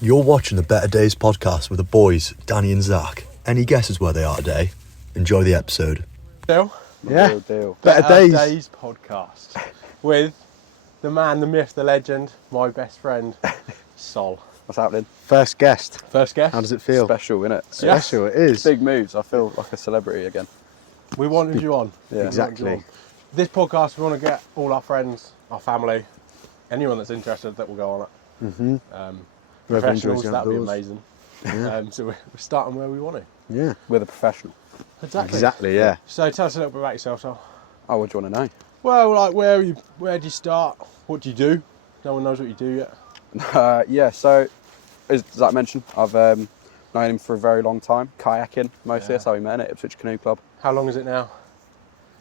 You're watching the Better Days podcast with the boys, Danny and Zach. Any guesses where they are today? Enjoy the episode. Deal? Yeah. Deal. Better Days. podcast with the man, the myth, the legend, my best friend, Sol. What's happening? First guest. First guest. How does it feel? Special, innit? Special, it is. Big moves. I feel like a celebrity again. We wanted you on. Yeah. Exactly. This podcast, we want to get all our friends, our family, anyone that's interested that will go on it. Mm-hmm. Whoever Professionals, enjoys the that would be outdoors. amazing. Yeah. So we're starting where we want to. Yeah. With a professional. Exactly. Yeah. So tell us a little bit about yourself, Sol. Oh, what do you want to know? Well, like where do you start? What do you do? No one knows what you do yet. So as Zach mentioned, I've known him for a very long time. Kayaking mostly. Yeah. That's how we met at Ipswich Canoe Club. How long is it now?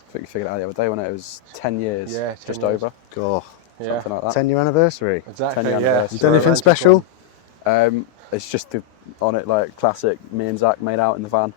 I think we figured it out the other day when it was 10 years. Yeah, 10 just years. over. Oh, Yeah. Something like that. 10-year anniversary. Exactly. 10-year Yeah. anniversary. You done anything special? It's just on it like classic. Me and Zach made out in the van.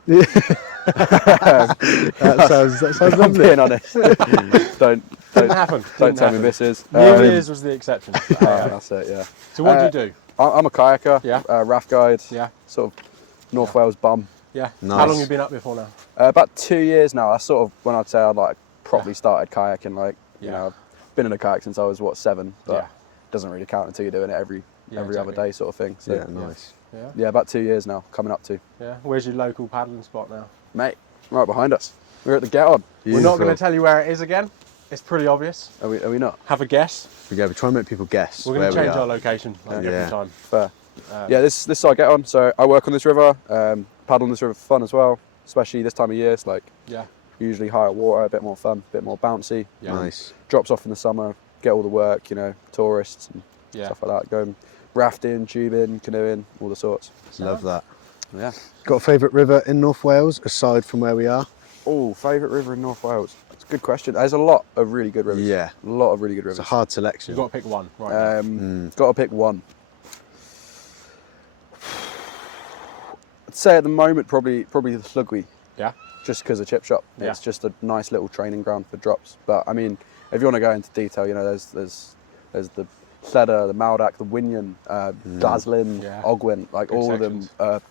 That sounds I'm lovely. being honest. don't Didn't happen. don't Didn't tell me happen. missus. New Year's was the exception. That's it. Yeah. So what do you do? I'm a kayaker. Yeah. Raft guide. Yeah. Sort of North Wales bum. Yeah. Nice. How long have you been up here for now? About 2 years now. That's sort of when I'd say I like properly started kayaking. Like you Yeah. know, I've been in a kayak since I was 7, but Yeah. it doesn't really count until you're doing it every exactly. other day sort of thing. So Yeah, nice. Yeah. yeah, about 2 years now, coming up to. Yeah. Where's your local paddling spot now? Mate, right behind us. We're at the Get On. We're not going to Beautiful. tell you where it is again. It's pretty obvious. Are we not? Have a guess. We try and make people guess We're where going to we change are. our location like Yeah. every time. Fair. Um, Yeah, this is our Get On. So I work on this river, paddle on this river for fun as well, especially this time of year. It's like Yeah. usually higher water, a bit more fun, a bit more bouncy. Yeah. Nice. Drops off in the summer, get all the work, you know, tourists and Yeah. stuff like that. Going rafting, tubing, canoeing, all the sorts. Love that. Yeah. Got a favourite river in North Wales aside from where we are? Oh, favourite river in North Wales? That's a good question. There's a lot of really good rivers. Yeah. A lot of really good It's rivers. a hard selection. You've got to pick one right now. Got to pick one. I'd say at the moment probably the Llugwy, Yeah. just because of chip shop. Yeah. It's just a nice little training ground for drops. But I mean, if you want to go into detail, you know, there's the Lledr, the Maldac, the Winion, Glaslyn, Yeah. Ogwen, like Good all sections. of them.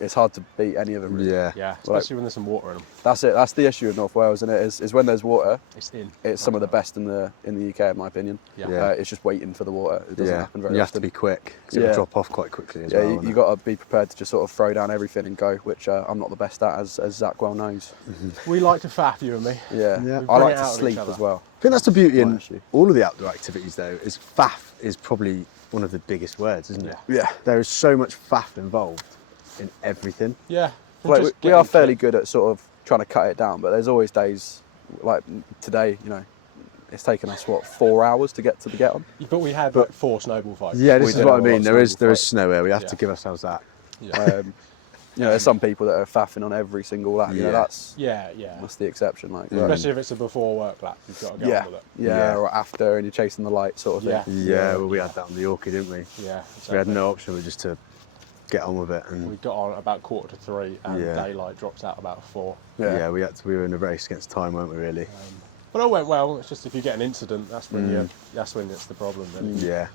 It's hard to beat any of them. Really. Yeah. Yeah. Especially when there's some water in them. That's it. That's the issue of North Wales, and it is when there's water. It's in. It's some of the best in the UK, in my opinion. Yeah. Yeah. It's just waiting for the water. It doesn't Yeah. happen very You have often. to be quick because it Yeah. will drop off quite quickly as Yeah, well. you won't it? got to be prepared to just sort of throw down everything and go, which I'm not the best at, as Zach well knows. We like to faff, you and me. Yeah, Yeah. We I bring like it to out of each sleep other. as well. I think that's the beauty Well, in actually. all of the outdoor activities though, is faff is probably one of the biggest words, isn't it? Yeah. Yeah, There is so much faff involved in everything. Yeah. like Just we are getting fairly fit. good at sort of trying to cut it down, but there's always days like today. You know, it's taken us 4 hours to get to the Get On. But we had like 4 snowball fights. Yeah, We this is did what I have a lot mean. of There is snowball snow here. We have Yeah. to give ourselves that. Yeah. You know, there's some people that are faffing on every single lap. You know, Yeah. that's Yeah. the exception. Like, Especially if it's a before work lap. You've got to go yeah, on with it. yeah, Yeah. or after, and you're chasing the light, sort of thing. Yeah. Yeah, well, we had that on the Yorkie, didn't we? Yeah. We had exactly. no option but just to get on with it. We And got on about 2:45 and Yeah. daylight drops out about 4. yeah, we were in a race against time, weren't we? Really? But it went well. It's just if you get an incident, that's when it's the problem. Then. Yeah.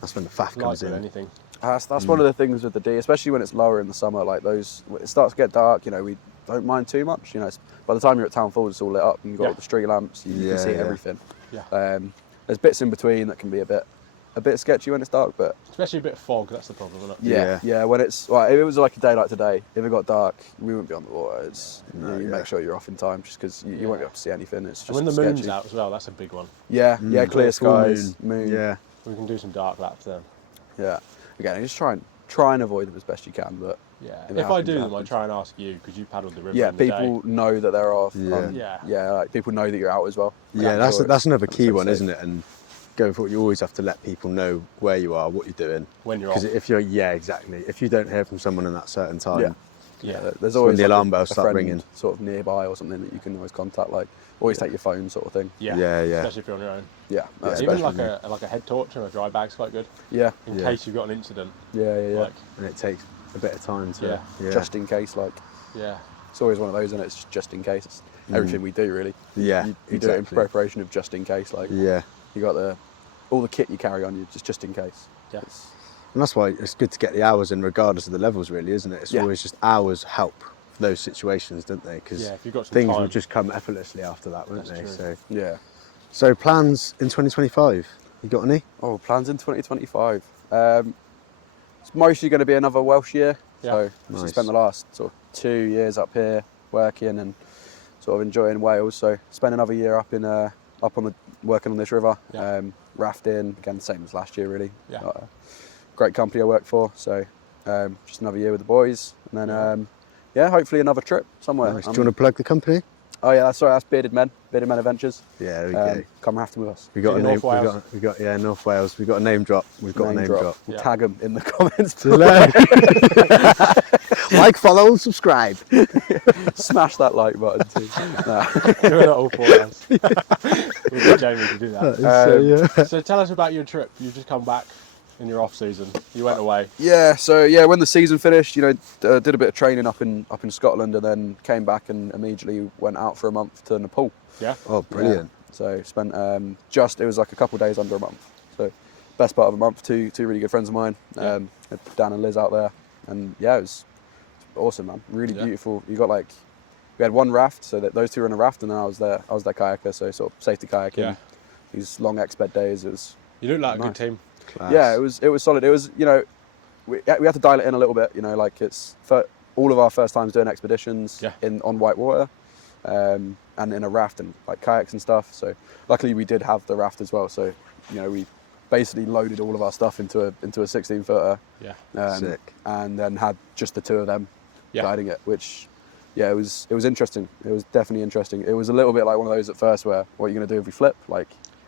That's when the faff Like comes with in. anything. That's one of the things with the D, especially when it's lower in the summer. Like those, it starts to get dark. You know, we don't mind too much. You know, by the time you're at Town Falls, it's all lit up, and you've got Yeah. all the street lamps. You Yeah, can see yeah. everything. Yeah. There's bits in between that can be a bit sketchy when it's dark, but Especially a bit of fog. That's the problem, isn't it? yeah. When it's if it was like a day like today, if it got dark, we wouldn't be on the water. You yeah. make sure you're off in time, just because you won't be able to see anything. It's just And when the moon's sketchy. out as well, that's a big one. Yeah, clear Full skies, moon. Yeah. We can do some dark laps then. Yeah. Again, just try and avoid them as best you can, but. Yeah. If it If I happens, do it them, I happens. try and ask you because you paddled the river. Yeah, in the people day. know that they're off. Yeah. Yeah. Like people know that you're out as well. Yeah, So that's another it's key safe. one, isn't it? And going forward, you always have to let people know where you are, what you're doing. When you're off. Because if exactly. If you don't hear from someone in that certain time, Yeah. Yeah. There's when always the like alarm a bells start friend ringing. sort of nearby or something that you can always contact. Like always take your phone, sort of thing. Yeah. Yeah, yeah. Especially if you're on your own. Yeah, Yeah, especially. Even like a head torch and a dry bag's quite good yeah, in Yeah. case you've got an incident. yeah. Like, and it takes a bit of time to. Yeah. Just in case, like yeah. it's always one of those, and it's just in case. It's everything we do really. Yeah, You do it in exactly. preparation of just in case. Like Yeah, you got all the kit you carry on you just in case. Yeah. And that's why it's good to get the hours in regardless of the levels, really, isn't it? It's Yeah. always just hours help for those situations, don't they? Because Yeah, if you've got some things time. will just come effortlessly after that, won't That's they? true. Yeah. So plans in 2025? You got any? Oh, plans in 2025. It's mostly going to be another Welsh year. Yeah. So Nice. I spent the last sort of 2 years up here working and sort of enjoying Wales. So spend another year up in up on the working on this river, Yeah. rafting again, same as last year really. Yeah. Great company I work for. So just another year with the boys, and then Yeah. hopefully another trip somewhere. Nice. Do you want to plug the company? Oh yeah, that's Bearded Men Adventures. Yeah, there we go. Come rafting with us. We got in a name. North Wales? We got North Wales. We got a name drop. We've got a name drop. We'll Yeah. tag them in the comments. Like, follow, subscribe. Smash that like button too. Nah. Doing it all for us. We'll get Jamie to do that. So tell us about your trip. You've just come back in your off season. You went away. Yeah, so when the season finished, did a bit of training up in Scotland, and then came back and immediately went out for a month to Nepal. Yeah. Oh, brilliant. Yeah. So spent it was like a couple of days under a month. So best part of a month. Two really good friends of mine, Yeah. Dan and Liz out there, and yeah, it was awesome, man. Really Yeah. beautiful. You got we had one raft, so that those two were in a raft, and then I was their kayaker, so sort of safety kayaking. Yeah. These long exped days. It was You look like a Nice. good team. Class. Yeah, it was solid. It was we had to dial it in a little bit. It's for all of our first times doing expeditions Yeah. on white water, and in a raft and like kayaks and stuff. So luckily we did have the raft as well. So we basically loaded all of our stuff into a 16-footer, Yeah. Sick. and then had just the two of them Yeah. guiding it, which. Yeah, it was interesting. It was definitely interesting. It was a little bit like one of those at first where, what are you going to do if we flip?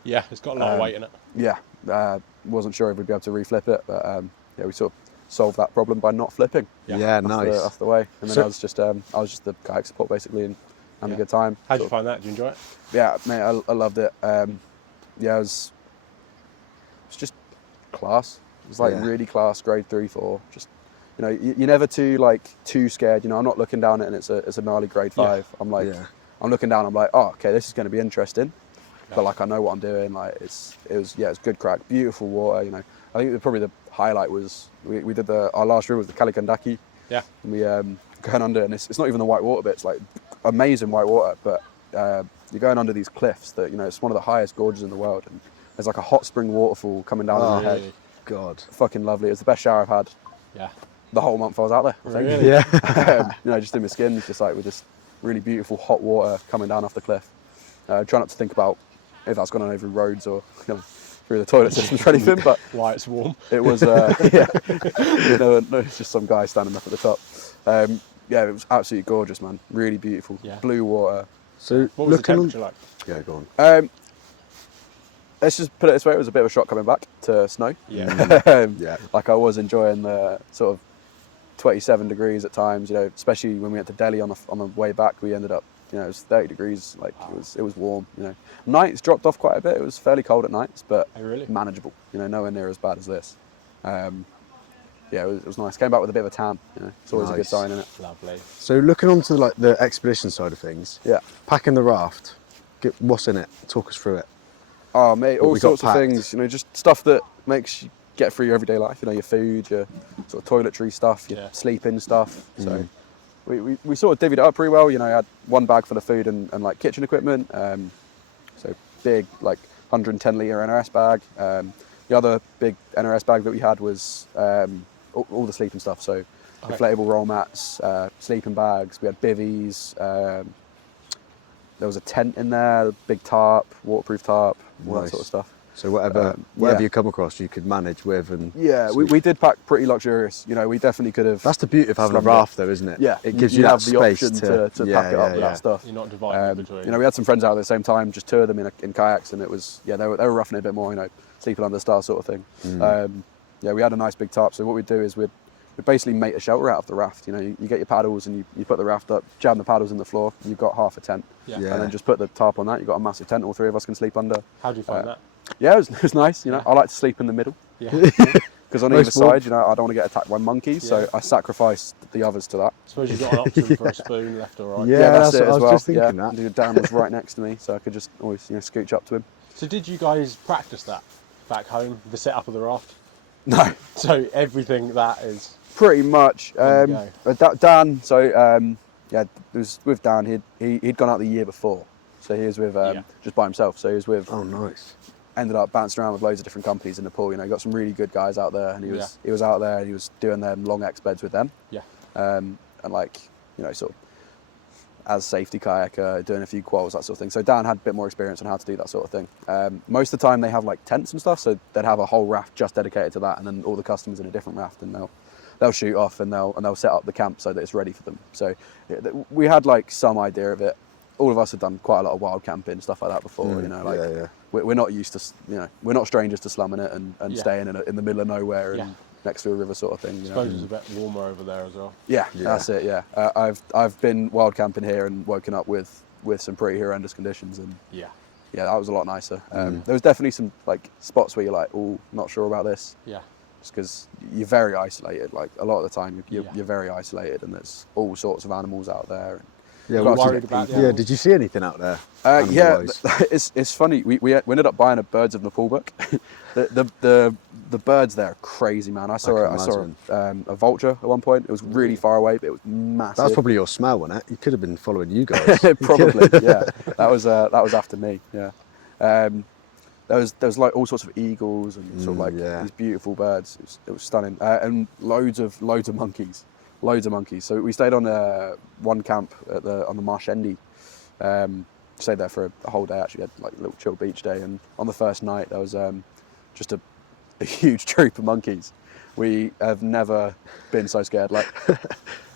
Yeah, it's got a lot of weight in it. Yeah, wasn't sure if we'd be able to reflip it, but we sort of solved that problem by not flipping. Yeah, nice. Off the way, and then So- I was just the kayak support basically, and having a good time. How'd you Sort of- find that? Did you enjoy it? Yeah, mate, I loved it. It was just class. It was Yeah. really class, grade 3, 4. Just you're never too scared. I'm not looking down it and it's a gnarly grade 5. I'm Yeah. I'm looking down. I'm like, oh, okay, this is going to be interesting. But I know what I'm doing. It was good crack, beautiful water. I think probably the highlight was we did our last river was the Kalikandaki. Yeah. And we going under, and it's not even the white water bit. It's like amazing white water, but you're going under these cliffs that it's one of the highest gorges in the world, and there's like a hot spring waterfall coming down on your head. Really? God. Fucking lovely. It was the best shower I've had Yeah. the whole month I was out there. I think. Really? Yeah. Just in my skin, just with this really beautiful hot water coming down off the cliff. Try not to think about if that's gone on over roads or through the toilet systems or anything, but Why it's warm. it was no, it's just some guy standing up at the top. It was absolutely gorgeous, man. Really beautiful, Yeah. blue water. So What was the looking on. temperature like? Yeah, go on. Let's just put it this way: it was a bit of a shock coming back to snow. Yeah. Yeah. I was enjoying the sort of 27 degrees at times, especially when we went to Delhi on the way back. We ended up, it was 30 degrees. It was warm. Nights dropped off quite a bit. It was fairly cold at nights, but Oh, really? manageable. Nowhere near as bad as this. It was nice. Came back with a bit of a tan. It's always a good Nice. sign, isn't it? Lovely. So looking on to the expedition side of things, Yeah. packing the raft, what's in it? Talk us through it. Oh, mate, What all we got sorts of packed. things. Just stuff that makes you get through your everyday life. Your food, your sort of toiletry stuff, your Yeah. sleeping stuff. So we sort of divvied it up pretty well. I had one bag full of food and kitchen equipment. So big 110 litre NRS bag. The other big NRS bag that we had was all the sleeping stuff. So Okay. inflatable roll mats, sleeping bags. We had bivvies. There was a tent in there, a big tarp, waterproof tarp, all that Nice. sort of stuff. So whatever yeah. you come across, you could manage with and. Yeah, sleep. we did pack pretty luxurious. We definitely could have. That's the beauty of having a Slummed it. raft, though, isn't it? Yeah, It gives you that have the space option to yeah, pack it up with yeah. that stuff. You're not dividing in between. We had some friends out at the same time, just two of them in kayaks, and it was they were roughing it a bit more, sleeping under the stars sort of thing. We had a nice big tarp. So what we'd do is we'd basically make a shelter out of the raft. You get your paddles and you put the raft up, jam the paddles in the floor. You've got half a tent, Yeah. Yeah. and then just put the tarp on that. You've got a massive tent. All three of us can sleep under. How do you find that? Yeah, it was nice. Yeah. I like to sleep in the middle. Yeah. Because on Nice either side, warmth. I don't want to get attacked by monkeys, so Yeah. I sacrificed the others to that. Suppose you've got an option for a spoon left or right. Yeah. That's that's it what I as was well. just thinking that. And Dan was right next to me, so I could just always scooch up to him. So did you guys practice that back home, the setup of the raft? No, So everything that is. pretty much. On the Dan, so it was with Dan. He'd gone out the year before, so he was with just by himself. So he was with. Oh, nice. Ended up bouncing around with loads of different companies in Nepal. You know, got some really good guys out there, and he was out there and he was doing them long X beds with them. Yeah. And like, you know, sort of as safety kayaker, doing a few quals, that sort of thing. So Dan had a bit more experience on how to do that sort of thing. Most of the time they have like tents and stuff, so they'd have a whole raft just dedicated to that, and then all the customers in a different raft, and they'll shoot off and they'll set up the camp so that it's ready for them. So we had like some idea of it. All of us had done quite a lot of wild camping, stuff like that before. You know, like we're not used to, you know, we're not strangers to slumming it and staying in the middle of nowhere and next to a river sort of thing. I suppose it's a bit warmer over there as well. Yeah, that's it. Yeah, I've been wild camping here and woken up with some pretty horrendous conditions, and yeah, that was a lot nicer. There was definitely some like spots where you're like, oh, not sure about this. Yeah. Just because you're very isolated. Like a lot of the time, you're very isolated, and there's all sorts of animals out there. Yeah, worried about the animals? Did you see anything out there? It's funny. We ended up buying a Birds of Nepal book. the birds there are crazy, man. I saw a vulture at one point. It was really far away, but it was massive. That was probably your smell, wasn't it? You could have been following you guys. Probably, yeah. That was after me. Yeah. There was like all sorts of eagles and sort of like these beautiful birds. It was stunning, and loads of monkeys. Loads of monkeys. So we stayed on one camp on the Marsh Endy. Stayed there for a whole day. Actually, had like a little chill beach day. And on the first night, there was just a huge troop of monkeys. We have never been so scared. Like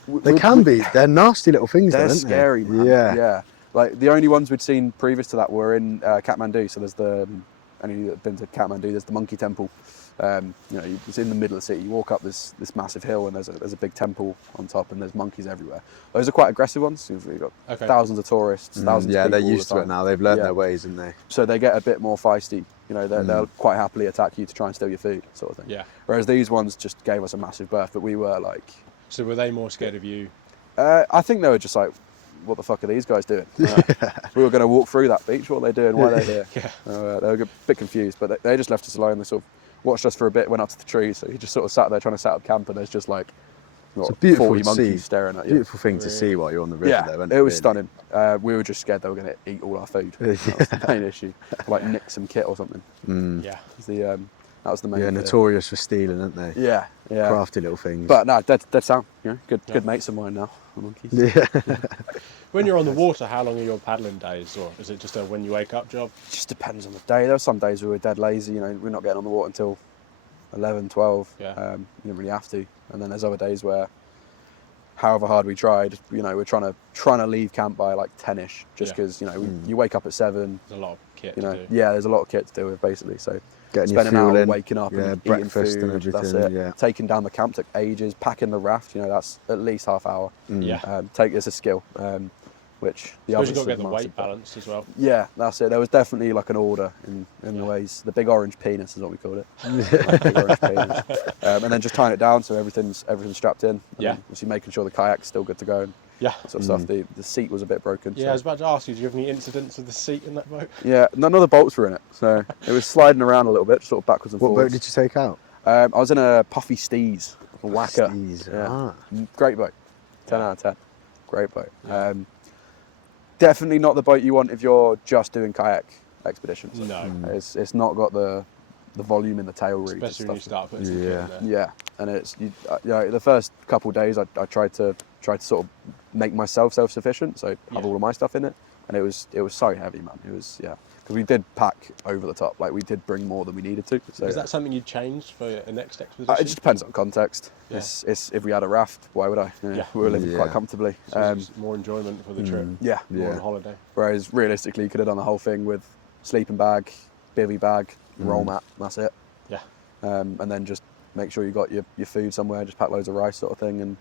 they can be. They're nasty little things. They're though, aren't scary, they? man. Yeah. Yeah. Like the only ones we'd seen previous to that were in Kathmandu. So there's any that have been to Kathmandu, there's the monkey temple. You know, it's in the middle of the city. You walk up this massive hill, and there's a big temple on top, and there's monkeys everywhere. Those are quite aggressive ones. You've got thousands of tourists, thousands of people. Yeah, they're used to it now. They've learned their ways, and they. So they get a bit more feisty. You know, they'll quite happily attack you to try and steal your food, sort of thing. Yeah. Whereas these ones just gave us a massive berth, but we were like. So were they more scared of you? I think they were just like, what the fuck are these guys doing? We were going to walk through that beach. What are they doing? Why are they here? They were a bit confused, but they just left us alone. They sort of watched us for a bit, went up to the trees. So he just sort of sat there trying to set up camp, and there's just like it's a beautiful 40 to monkeys see. staring at you. Beautiful thing to see while you're on the river. Yeah, though, it was stunning. We were just scared they were going to eat all our food. That was the main issue. Like nick some kit or something. Yeah. That was the main. Yeah, notorious for stealing, aren't they? Yeah. Crafty little things. But no, dead sound. You know, good mates of mine now. The monkeys. Yeah. When you're on the water, how long are your paddling days, or is it just a when you wake up job? It just depends on the day. There were some days we were dead lazy. You know, we're not getting on the water until 11, 12. Yeah. You didn't really have to. And then there's other days where, however hard we tried, you know, we're trying to leave camp by like 10ish, just because you know you wake up at 7. There's a lot of kit. You know, to do. yeah, there's a lot of kit to do with basically. So Getting spending your an fuel hour in, waking up and breakfast eating food, and everything. that's it. Yeah. Taking down the camp took ages. Packing the raft, you know, that's at least half hour. Yeah. It's a skill, which the Suppose others you've got to get have the weight mastered, but- balance as well. Yeah, that's it. There was definitely like an order in the ways. The big orange penis is what we called it. Big orange penis. And then just tying it down so everything's strapped in. And Yeah. then obviously making sure the kayak's still good to go. And Yeah. that sort of stuff. The seat was a bit broken. Yeah, I was about to ask you, do you have any incidents with the seat in that boat? Yeah, none of the bolts were in it, so it was sliding around a little bit, sort of backwards and What boat forwards. did you take out? I was in a Puffy Steez, a whacker. Steez, Yeah. Great boat. 10 out of 10. Great boat. Definitely not the boat you want if you're just doing kayak expeditions. No. It's not got the volume in the tail reach. Especially when you start putting some kit Yeah. in there. Yeah, and it's you know, the first couple of days I tried to sort of make myself self-sufficient, so have all of my stuff in it, and it was so heavy, man. It was because we did pack over the top, like we did bring more than we needed to. So Is that something you'd change for a next expedition? it just depends on context. Yeah. It's if we had a raft, why would I? You know, Yeah. we were living quite comfortably. So it's more enjoyment for the trip, Yeah. more on holiday. Whereas realistically, you could have done the whole thing with sleeping bag, bivvy bag, roll mat. That's it. Yeah. And then just make sure you got your food somewhere. Just pack loads of rice, sort of thing, and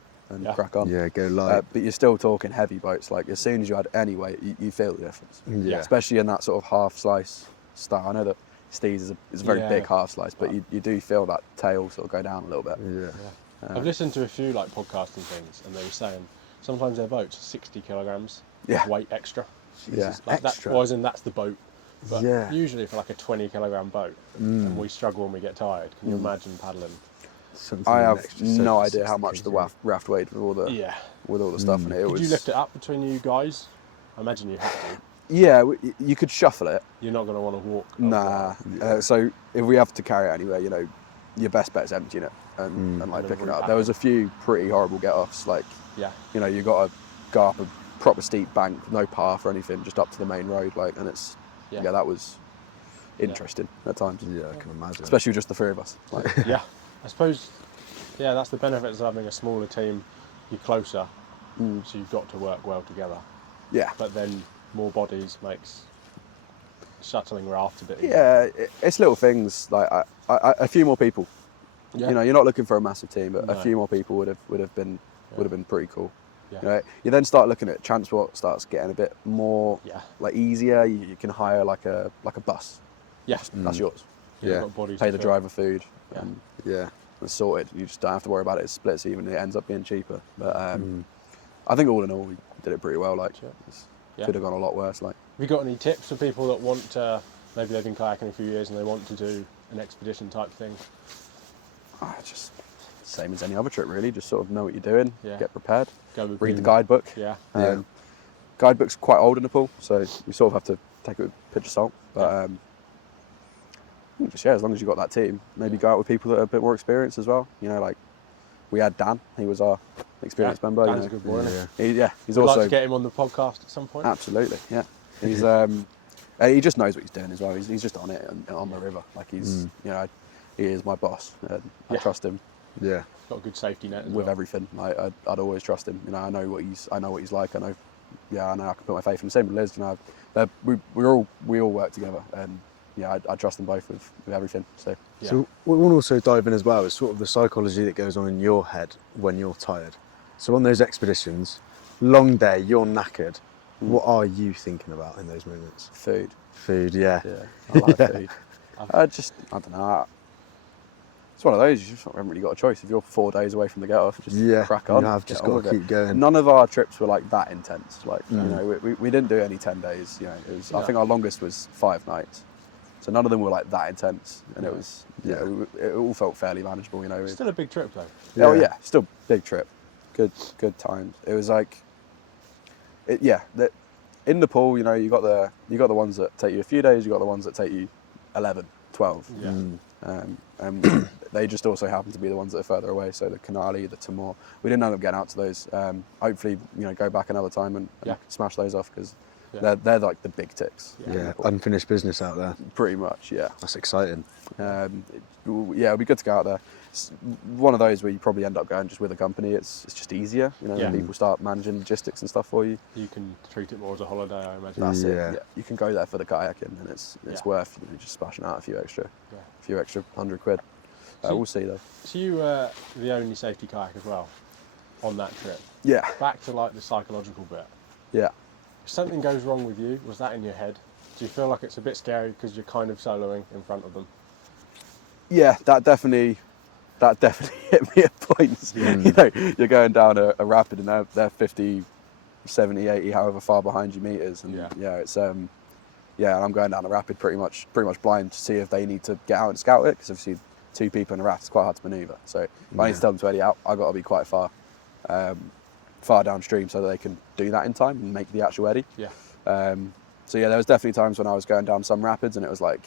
crack on. Yeah, go light. But you're still talking heavy boats. Like as soon as you add any weight, you feel the difference. Yeah. Especially in that sort of half slice style. I know that Steez is a very Yeah. big half slice, but you do feel that tail sort of go down a little bit. Yeah. I've listened to a few like podcasts and things, and they were saying sometimes their boats 60 kilograms Yeah. weight extra. Yeah. Like Extra? That, well, as in that's the boat But Yeah. usually for like a 20 kilogram boat, and we struggle when we get tired. Can you imagine paddling? Something I an have extra no 60 idea how much the kg. raft weighed with all the Yeah. stuff in it. Did you lift it up between you guys? I imagine you have to. Yeah, you could shuffle it. You're not going to want to walk. a Nah. while. So if we have to carry it anywhere, you know, your best bet is emptying it and like And then picking it up. repacking. There was a few pretty horrible get-offs. Like, Yeah. you know, you got to go up a proper steep bank, no path or anything, just up to the main road. Like, and it's Yeah. that was interesting at times. Yeah, I can imagine. Especially with just the three of us. Like, Yeah. I suppose. Yeah, that's the benefits of having a smaller team. You're closer, so you've got to work well together. yeah. But then more bodies makes shuttling rafts a bit easier. Yeah, it's little things like a few more people. Yeah. You know, you're not looking for a massive team, but No. a few more people would have been pretty cool. Yeah. You know, you then start looking at transport starts getting a bit more Yeah. like easier. You can hire like a bus. Yeah. That's yours. You've Yeah. got bodies Pay to the fill. driver food. Yeah. And Yeah. it's sorted. You just don't have to worry about it. It splits even. It ends up being cheaper. But I think all in all, we did it pretty well. Like, Yeah. could have gone a lot worse. Like, Have you got any tips for people that want to, maybe they've been kayaking a few years and they want to do an expedition type thing? just same as any other trip, really. Just sort of know what you're doing. Yeah. Get prepared. Go with Read the people. guidebook. Yeah. Guidebook's quite old in Nepal, so you sort of have to take it with a pinch of salt. But just as long as you've got that team, maybe go out with people that are a bit more experienced as well. You know, like we had Dan, he was our experienced member. Dan's you a know. good boy, isn't he? He's We'd also like to get him on the podcast at some point. absolutely, yeah. He's he just knows what he's doing as well. He's just on it on the river. Like he's you know, he is my boss. And I Yeah. trust him Yeah. Got a good safety net as with well. everything. Like I'd always trust him. You know, I know what he's like. I know I know I can put my faith in him. Same with Liz. You know, we all work together, and yeah, I trust them both with everything. So Yeah. So we want to also dive in as well is sort of the psychology that goes on in your head when you're tired. So on those expeditions, long day, you're knackered. What are you thinking about in those moments? food. Food, yeah. Yeah, I like food. I don't know. It's one of those, you just haven't really got a choice. If you're 4 days away from the get-off, just Yeah, crack on. you have get just on got with to it. keep going. None of our trips were like that intense. Like, you know, we didn't do any 10 days. You know, it was, I think our longest was 5 nights. So none of them were like that intense. And it was, it all felt fairly manageable, you know. Still a big trip though. Oh yeah, still big trip. Good times. It was like, in Nepal, you know, you got the ones that take you a few days, you got the ones that take you 11, 12. Yeah. And they just also happen to be the ones that are further away. So the Kanali, the Timor, we didn't end up getting out to those. Hopefully, you know, go back another time and smash those off because they're like the big ticks. in Yeah, Nepal. unfinished business out there. Pretty much, yeah. That's exciting. It'd be good to go out there. It's one of those where you probably end up going just with a company. It's just easier, you know. Yeah. People start managing logistics and stuff for you. You can treat it more as a holiday, I imagine. That's Yeah. it. Yeah, you can go there for the kayaking, and it's worth just splashing out a few extra £100. So- We'll see though. So you were the only safety kayak as well on that trip. Yeah, Back to like the psychological bit. yeah. If something goes wrong with you, was that in your head? Do you feel like it's a bit scary because you're kind of soloing in front of them? Yeah, that definitely hit me at points. You know, you're going down a rapid and they're 50, 70, 80, however far behind you meters, and it's and I'm going down the rapid pretty much blind to see if they need to get out and scout it, because obviously 2 people in a raft is quite hard to manoeuvre. So if I need to tell them to eddy out, I've got to be quite far downstream so that they can do that in time and make the actual eddy. Yeah. So there was definitely times when I was going down some rapids and it was like,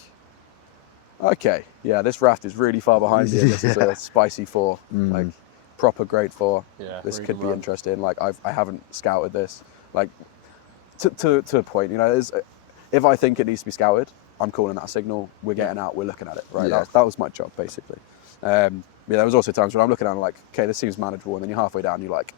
okay, this raft is really far behind me. This is a spicy 4, like proper grade 4. Yeah, This read could them be well. interesting. Like I haven't scouted this. Like to a point, you know. If I think it needs to be scouted, I'm calling that a signal. We're getting out. We're looking at it. Right. Yeah. That was my job basically. There was also times when I'm looking at it like, okay, this seems manageable, and then you're halfway down, you're like,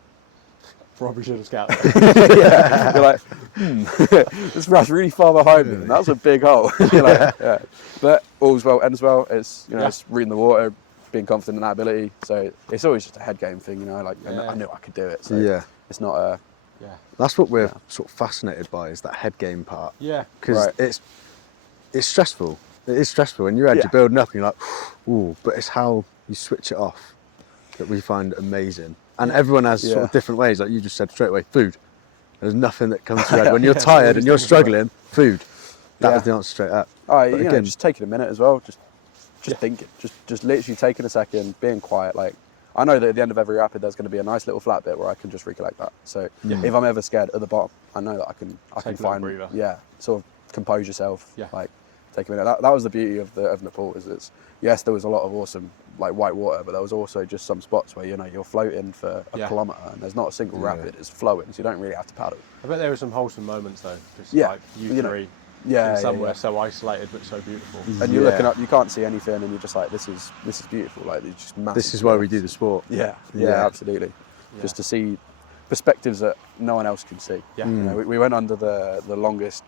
Probably should have scouted it. you're like, this raft's really far behind me. And that's a big hole. You're like, But all's well ends well. It's it's reading the water, being confident in that ability. So it's always just a head game thing, you know. Like I knew I could do it. So it's not a. Yeah. That's what we're sort of fascinated by, is that head game part. Yeah. Because it's stressful. It is stressful. In your head, you're building up and you're like, ooh, but it's how you switch it off that we find amazing. And everyone has sort of different ways. Like you just said straight away, food. There's nothing that comes to your head. When you're tired and you're struggling, food. That was the answer straight up. All right, But you know, again- just taking a minute as well, just thinking, just literally taking a second, being quiet. Like, I know that at the end of every rapid, there's going to be a nice little flat bit where I can just recollect that. So if I'm ever scared at the bottom, I know that I can Take a little find, breather. sort of compose yourself. Yeah. Like, take a minute. That was the beauty of Nepal. Is it's yes, there was a lot of awesome like white water, but there was also just some spots where you're floating for a kilometre and there's not a single rapid. It's flowing, so you don't really have to paddle. I bet there were some wholesome moments though. Just Yeah, like you know, three. Yeah, Somewhere so isolated but so beautiful. And you're looking up, you can't see anything, and you're just like, this is beautiful. Like, it's just massive. This is why we do the sport. Yeah, Yeah. absolutely. Just to see perspectives that no one else can see. Yeah. You know, we went under the longest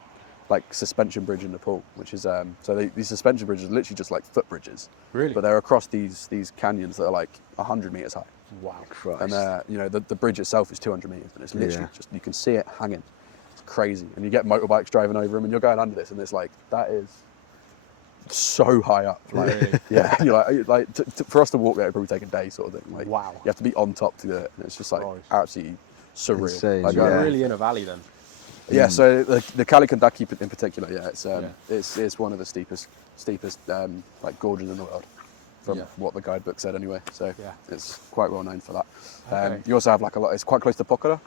like suspension bridge in Nepal, which is these suspension bridges are literally just like footbridges. Really? But they're across these canyons that are like 100 meters high. Wow. Christ. And you know, the bridge itself is 200 meters, and it's literally Yeah. just, you can see it hanging. It's crazy. And you get motorbikes driving over them, and you're going under this, and it's like, that is so high up. Like, Really? yeah, you're like for us to walk there, it'd probably take a day, sort of thing. Like, Wow. you have to be on top to do it, and it's just like Christ. absolutely surreal. Insane, Like, So yeah. you're really in a valley then. yeah, so the Kayak in particular, yeah, Yeah. it's one of the steepest like gorges in the world, from Yeah. what the guidebook said anyway. So Yeah. it's quite well known for that. Okay. You also have like a lot. It's quite close to Pokhara,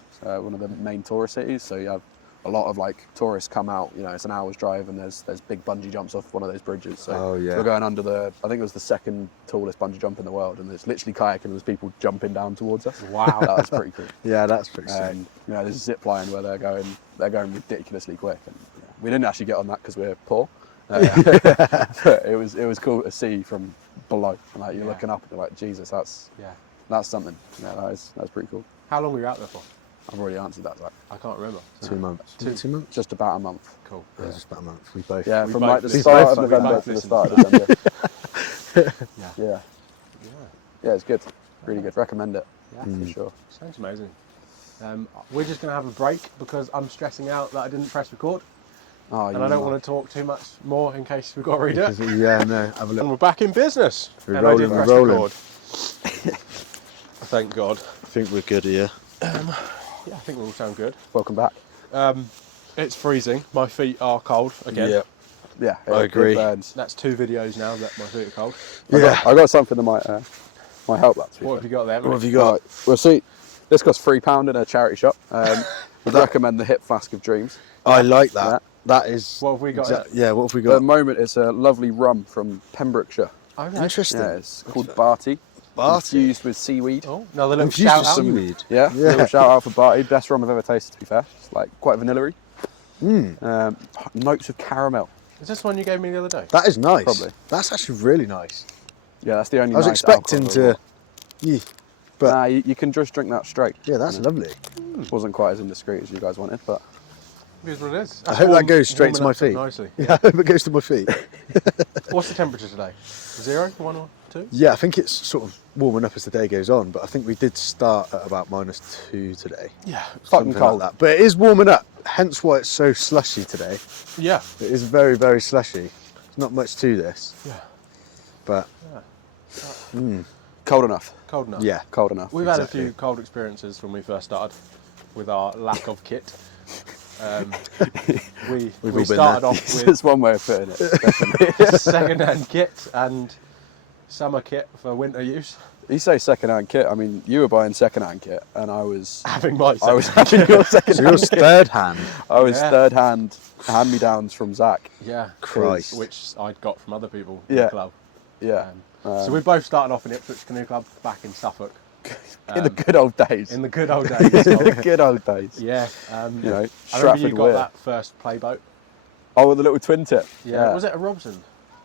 one of the main tourist cities. So you have a lot of like tourists come out. You know, it's an hour's drive, and there's big bungee jumps off one of those bridges. So Oh, yeah. we're going under I think it was the second tallest bungee jump in the world, and there's literally kayaking. And there's people jumping down towards us. Wow. That was pretty cool. Yeah, that's pretty sick. You know, there's a zip line where they're going ridiculously quick. And, you know, we didn't actually get on that because we're poor. But it was cool to see from below. And, like, you're Yeah. looking up and you're like, Jesus, that's something. Yeah, that's pretty cool. How long were you out there for? I've already answered that, Zach. I can't remember. 2 months. Two- 2 months? Just about a month. Cool. Yeah, just about a month. We both. Yeah, We from both like the listened. start We of both November to the listened. start of December. Yeah. Yeah. Yeah. Yeah, it's good. Really good. Recommend it. Yeah. For sure. Sounds amazing. We're just going to have a break because I'm stressing out that I didn't press record, Oh, and I don't want to talk too much more in case we've got to redo it. Yeah, no, have a And look. we're back in business. We're and I did rolling, press we're rolling. record. Thank God. I think we're good here. Yeah, I think we all sound good. Welcome back. It's freezing. My feet are cold again. Yeah, I agree. it burns. That's 2 videos now that my feet are cold. I got something that might help that. to be What fair. have you got there? What have you Right, got? we'll see. This costs £3 in a charity shop. Would recommend the Hip Flask of Dreams. I like that. Yeah. That is. What have we got? Yeah, what have we At the got? moment, it's a lovely rum from Pembrokeshire. Okay. Interesting. Yeah, it's called Barty. Barty. Infused with seaweed. Oh, another little Infused shout with out. seaweed. Yeah, Yeah. little shout out for Barty. Best rum I've ever tasted, to be fair. It's like quite vanilla-y. Notes of caramel. Is this one you gave me the other day? That is nice. Probably. That's actually really nice. Yeah, that's the only I was nice expecting alcohol. to. Yeah, but Nah, you can just drink that straight. yeah, that's lovely. Wasn't quite as indiscreet as you guys wanted, but Here's what it is. I hope that goes straight to my feet. Nicely. Yeah, I hope it goes to my feet. What's the temperature today? 0, 1 or 2? Yeah, I think it's sort of warming up as the day goes on, but I think we did start at about -2 today. Yeah. fucking Something cold. like that. But it is warming up, hence why it's so slushy today. Yeah. It is very, very slushy. There's not much to this, Yeah. but cold enough. Cold enough. yeah. Cold enough. We've had a Exactly. few cold experiences when we first started with our lack of kit. We all been started there. off with There's one way of putting it. Definitely. second-hand kit and summer kit for winter use. You say second-hand kit. I mean, you were buying second-hand kit, and I was Having my I was having your So second-hand yours kit. third hand. I was Yeah. third-hand hand-me-downs from Zach. yeah, Christ. which I'd got from other people in Yeah. the club. Yeah. So we both started off in Ipswich Canoe Club back in Suffolk in the good old days. in the good old days. In the good old days. Yeah. You know, I remember you Stratford got Weir. that first playboat. Oh, with the little twin tip. Yeah. Was it a Robson?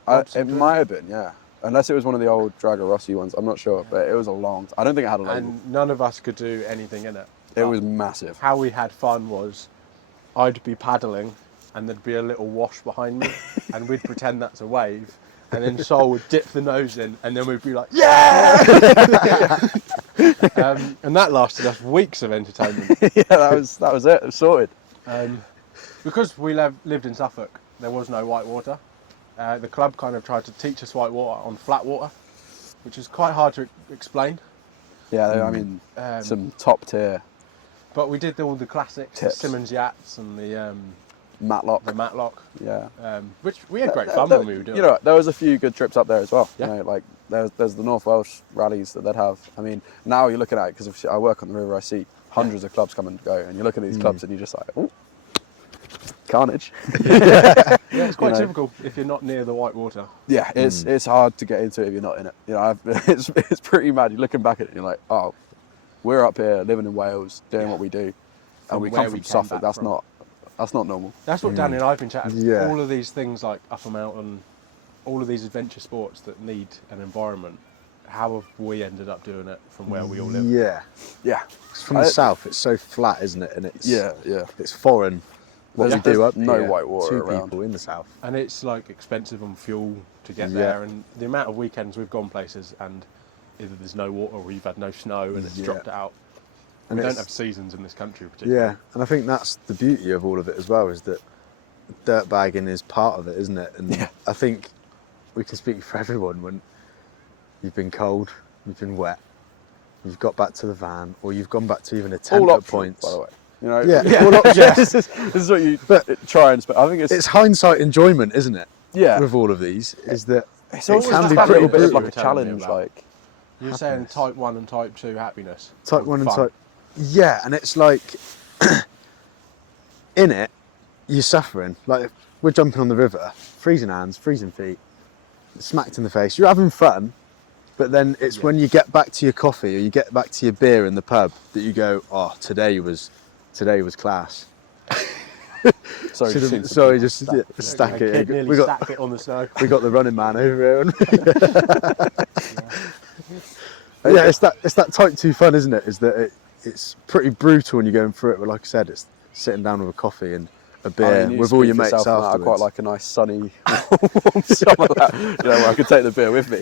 It might have been, yeah. Unless it was one of the old Drago Rossi ones. I'm not sure, but it was a long. I don't think it had a label. And none of us could do anything in it. It But was massive. how we had fun was I'd be paddling and there'd be a little wash behind me and we'd pretend that's a wave and then Sol would dip the nose in and then we'd be like, yeah! And that lasted us weeks of entertainment. Yeah, that was it. It was sorted. Because we lived in Suffolk, there was no white water. The club kind of tried to teach us white water on flat water, which is quite hard to explain. Yeah, I mean, some top tier. But we did all the classics, the Tips. Simmons Yachts and the Matlock. the Matlock, Yeah. which we had great fun when we were doing. You know, there was a few good trips up there as well. Yeah. You know, like there's the North Welsh rallies that they'd have. I mean, now you're looking at it because I work on the river. I see hundreds of clubs come and go, and you look at these clubs and you're just like, oh, carnage. Yeah, it's quite You know. typical if you're not near the white water. Yeah, it's hard to get into it if you're not in it. You know, it's pretty mad. You're looking back at it and you're like, oh, we're up here living in Wales, doing what we do, From and we where come we from came Suffolk. back from. That's not normal. That's what Danny and I've been chatting. Yeah. All of these things like up a mountain, all of these adventure sports that need an environment. How have we ended up doing it from where we all live? Yeah. Yeah. It's from the south. It's so flat, isn't it? And it's Yeah. It's foreign. What There's- we do there's up no here white water to around. people in the south. And it's like expensive on fuel to get Yeah. there, and the amount of weekends we've gone places and either there's no water or you've had no snow and it's Yeah. dropped out. And We don't it's- have seasons in this country particularly. Yeah, and I think that's the beauty of all of it as well, is that dirt bagging is part of it, isn't it? And Yeah. I think we can speak for everyone when you've been cold, you've been wet, you've got back to the van, or you've gone back to even a tent All at optional, points. by the way. You know, Yeah, all options. this is what you But- try and. I think It's hindsight enjoyment, isn't it? yeah. With all of these, is that It's it always can be that pretty little bit of brutal. like a Telling me challenge, about. like You're saying Happiness. type 1 and type 2 happiness. Type or 1 and fun. type. Yeah, and it's like in it, you're suffering. Like we're jumping on the river, freezing hands, freezing feet, smacked in the face. You're having fun, but then it's when you get back to your coffee or you get back to your beer in the pub that you go, oh, today was class. sorry. Should've- seen some sorry, people just stack it. stack A it. kid nearly We got stacked it on the snow. we got the running man over here. Yeah, it's that type 2 fun, isn't it? Is that it's pretty brutal when you're going through it, but like I said, it's sitting down with a coffee and a beer I mean, you with all speak your for mates yourself on that. I afterwards. quite like a nice sunny, warm summer. You know, where I could take the beer with me.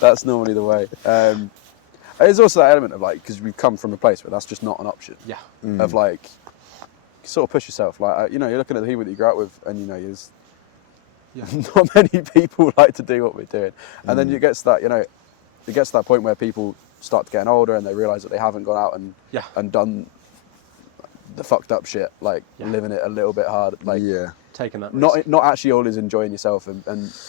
That's normally the way. There's also that element of like, because we've come from a place where that's just not an option. Yeah. Of like, sort of push yourself. Like, you know, you're looking at the people that you grew up with, and you know, there's Yeah. not many people like to do what we're doing. And then it gets to that, you know, it gets to that point where people start getting older and they realise that they haven't gone out Yeah. and done the fucked up shit, like Yeah. living it a little bit hard, like yeah. Taking that risk. not actually always enjoying yourself and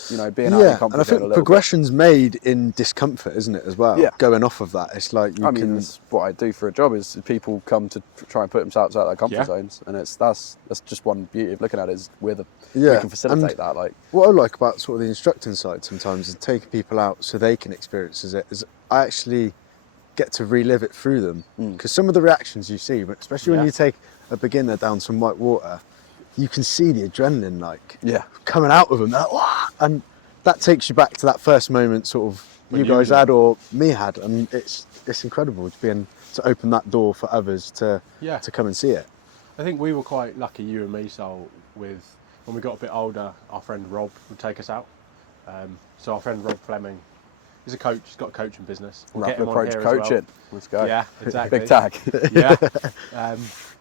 you know being out in Yeah, comfort and I zone a think little progression's made in discomfort, isn't it, as well? Yeah. Going off of that, it's like you bit. I mean, can. that's what I do for a job is people come to try and put themselves out of their comfort Yeah. zones, and that's just one beauty of looking at it is we Yeah, can facilitate and- that. Like, What I like about sort of the instructing side sometimes is taking people out so they can experience it. Is I actually get to relive it through them because some of the reactions you see, but especially when Yeah. you take a beginner down some white water, you can see the adrenaline like yeah, coming out of them, they're like, "Wah!" And that takes you back to that first moment sort of When you you guys did. had or me had, and it's incredible to open that door for others to Yeah. come and see it. I think we were quite lucky, you and me, Sol, with when we got a bit older, our friend Rob would take us out. So our friend Rob Fleming, he's a coach, he's got a coaching business. We'll get rapid him on approach here as well. coaching. Let's go. Yeah, exactly. Big tag. Yeah.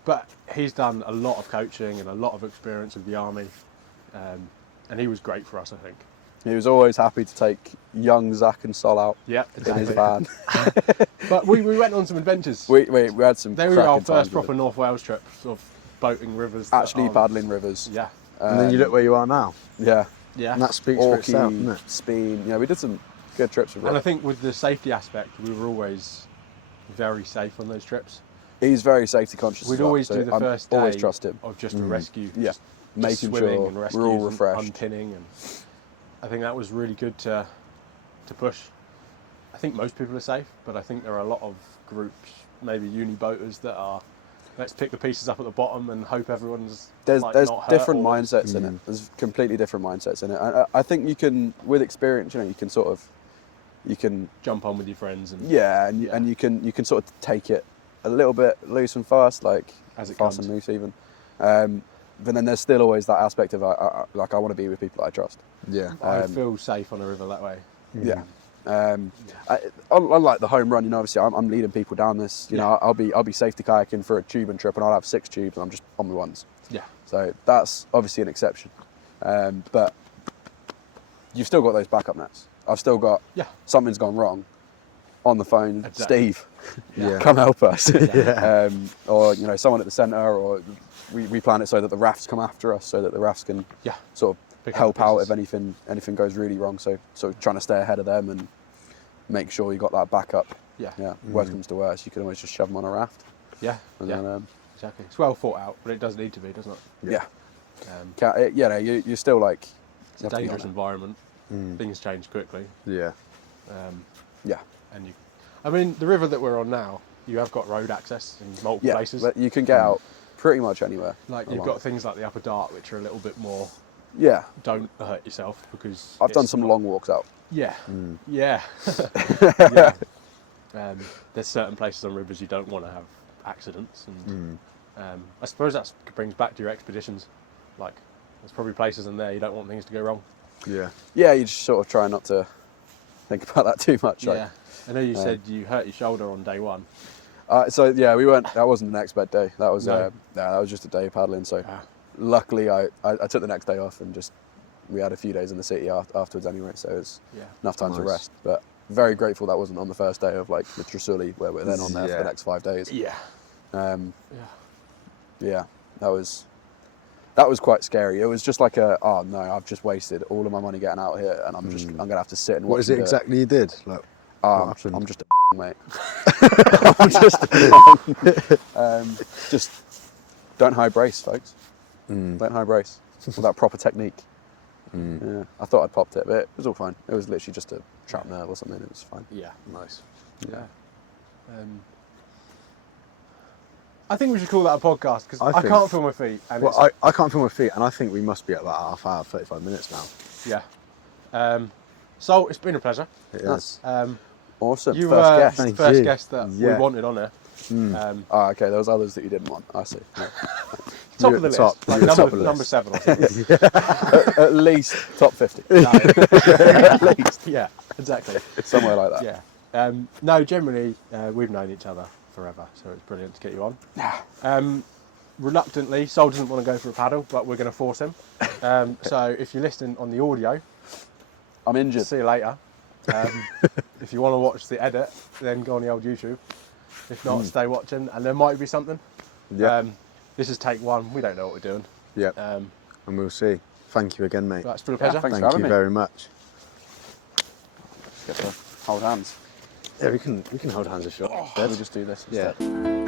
But he's done a lot of coaching and a lot of experience with the army. And he was great for us, I think. He was always happy to take young Zach and Sol out Yeah, in his exactly. van. But we went on some adventures. we had some. They were our cracking times first with proper it. North Wales trip, sort of boating rivers. that Actually aren't- paddling rivers. Yeah, And then you look where you are now, Yeah. yeah. and that speaks for itself, doesn't Orkney, it? Speen. Yeah, we did some good trips with And I Rob. think with the safety aspect, we were always very safe on those trips. He's very safety conscious. We'd as well, always so do the I'm first day always trust him. of just a rescue, Yeah. just Making swimming sure and we're rescues all and refreshed. unpinning, and I think that was really good to push. I think most people are safe, but I think there are a lot of groups, maybe uni boaters, that are let's pick the pieces up at the bottom and hope everyone's There's like, there's not hurt different or- mindsets in it. There's completely different mindsets in it. I think you can, with experience, you know, you can sort of, you can, jump on with your friends and yeah, and Yeah. and you can sort of take it a little bit loose and fast, like As it fast comes. and loose even. But then there's still always that aspect of like I want to be with people that I trust. Yeah. I feel safe on a river that way. Yeah. Unlike the home run, you know, obviously I'm leading people down this. You know, I'll be safety kayaking for a tubing trip, and I'll have 6 tubes, and I'm just on the ones. Yeah. So that's obviously an exception. But you've still got those backup nets. I've still got Yeah. something's gone wrong. On the phone, Exactly. Steve, Yeah. come help us. Yeah. Or you know, someone at the centre, or we plan it so that the rafts come after us, so that the rafts can Yeah. sort Pick of up help the out pieces. if anything goes really wrong. So trying to stay ahead of them and make sure you got that backup. Yeah. Yeah. Worst comes to worst, you can always just shove them on a raft. Yeah. And Yeah. then, Exactly. It's well thought out, but it does need to be, doesn't it? yeah. You're still like It's a dangerous environment. Things change quickly. Yeah. Yeah. And I mean, the river that we're on now, you have got road access in multiple Yeah, places. but you can get out pretty much anywhere. Like you've along got it. things like the Upper Dart, which are a little bit more. Yeah. Don't hurt yourself because I've done it's some not- long walks out. Yeah, yeah. Yeah. There's certain places on rivers you don't want to have accidents, and I suppose that brings back to your expeditions. Like, there's probably places in there you don't want things to go wrong. Yeah. Yeah, you just sort of try not to think about that too much. Like, Yeah. I know you said you hurt your shoulder on day one. So yeah, we weren't. That wasn't an expert day. That was No. that was just a day paddling. So Ah. luckily, I took the next day off and just we had a few days in the city afterwards anyway. So it was Yeah. enough time to Nice. rest. But very grateful that wasn't on the first day of like the Trusuli, where we're then on there for Yeah. the next 5 days. Yeah. Um, Yeah. yeah, that was quite scary. It was just like oh no, I've just wasted all of my money getting out here, and I'm gonna have to sit and watch. What is it exactly you did? Like, what happened? I'm just a mate. I'm just don't high brace, folks. Don't high brace without proper technique. Yeah, I thought I'd popped it, but it was all fine. It was literally just a trapped nerve or something. It was fine. Yeah. Nice. Yeah. I think we should call that a podcast because I think- can't feel my feet. And Well, I can't feel my feet, and I think we must be at about half hour, 35 minutes now. yeah. Sol, it's been a pleasure. It That's is. awesome. You First were guest. the Thank first you. guest that Yeah. we wanted on there. Okay, there was others that you didn't want. I see. Yeah. Top You're of the at the list, top. like You're at the top number, of the list. number 7 or something. At least top 50. No. At least, yeah, exactly. Somewhere like that. Yeah. No, generally, we've known each other forever, so it's brilliant to get you on. Reluctantly, Sol doesn't want to go for a paddle, but we're going to force him. So if you're listening on the audio, I'm injured. see you later. If you want to watch the edit, then go on the old YouTube. If not, stay watching, and there might be something. Yeah. This is take 1. We don't know what we're doing. Yeah. And we'll see. Thank you again, mate. But it's been a pleasure. thanks for Thank having you me. very much. Get to hold hands. Yeah, we can hold hands a shot. Let me just do this Yeah. instead.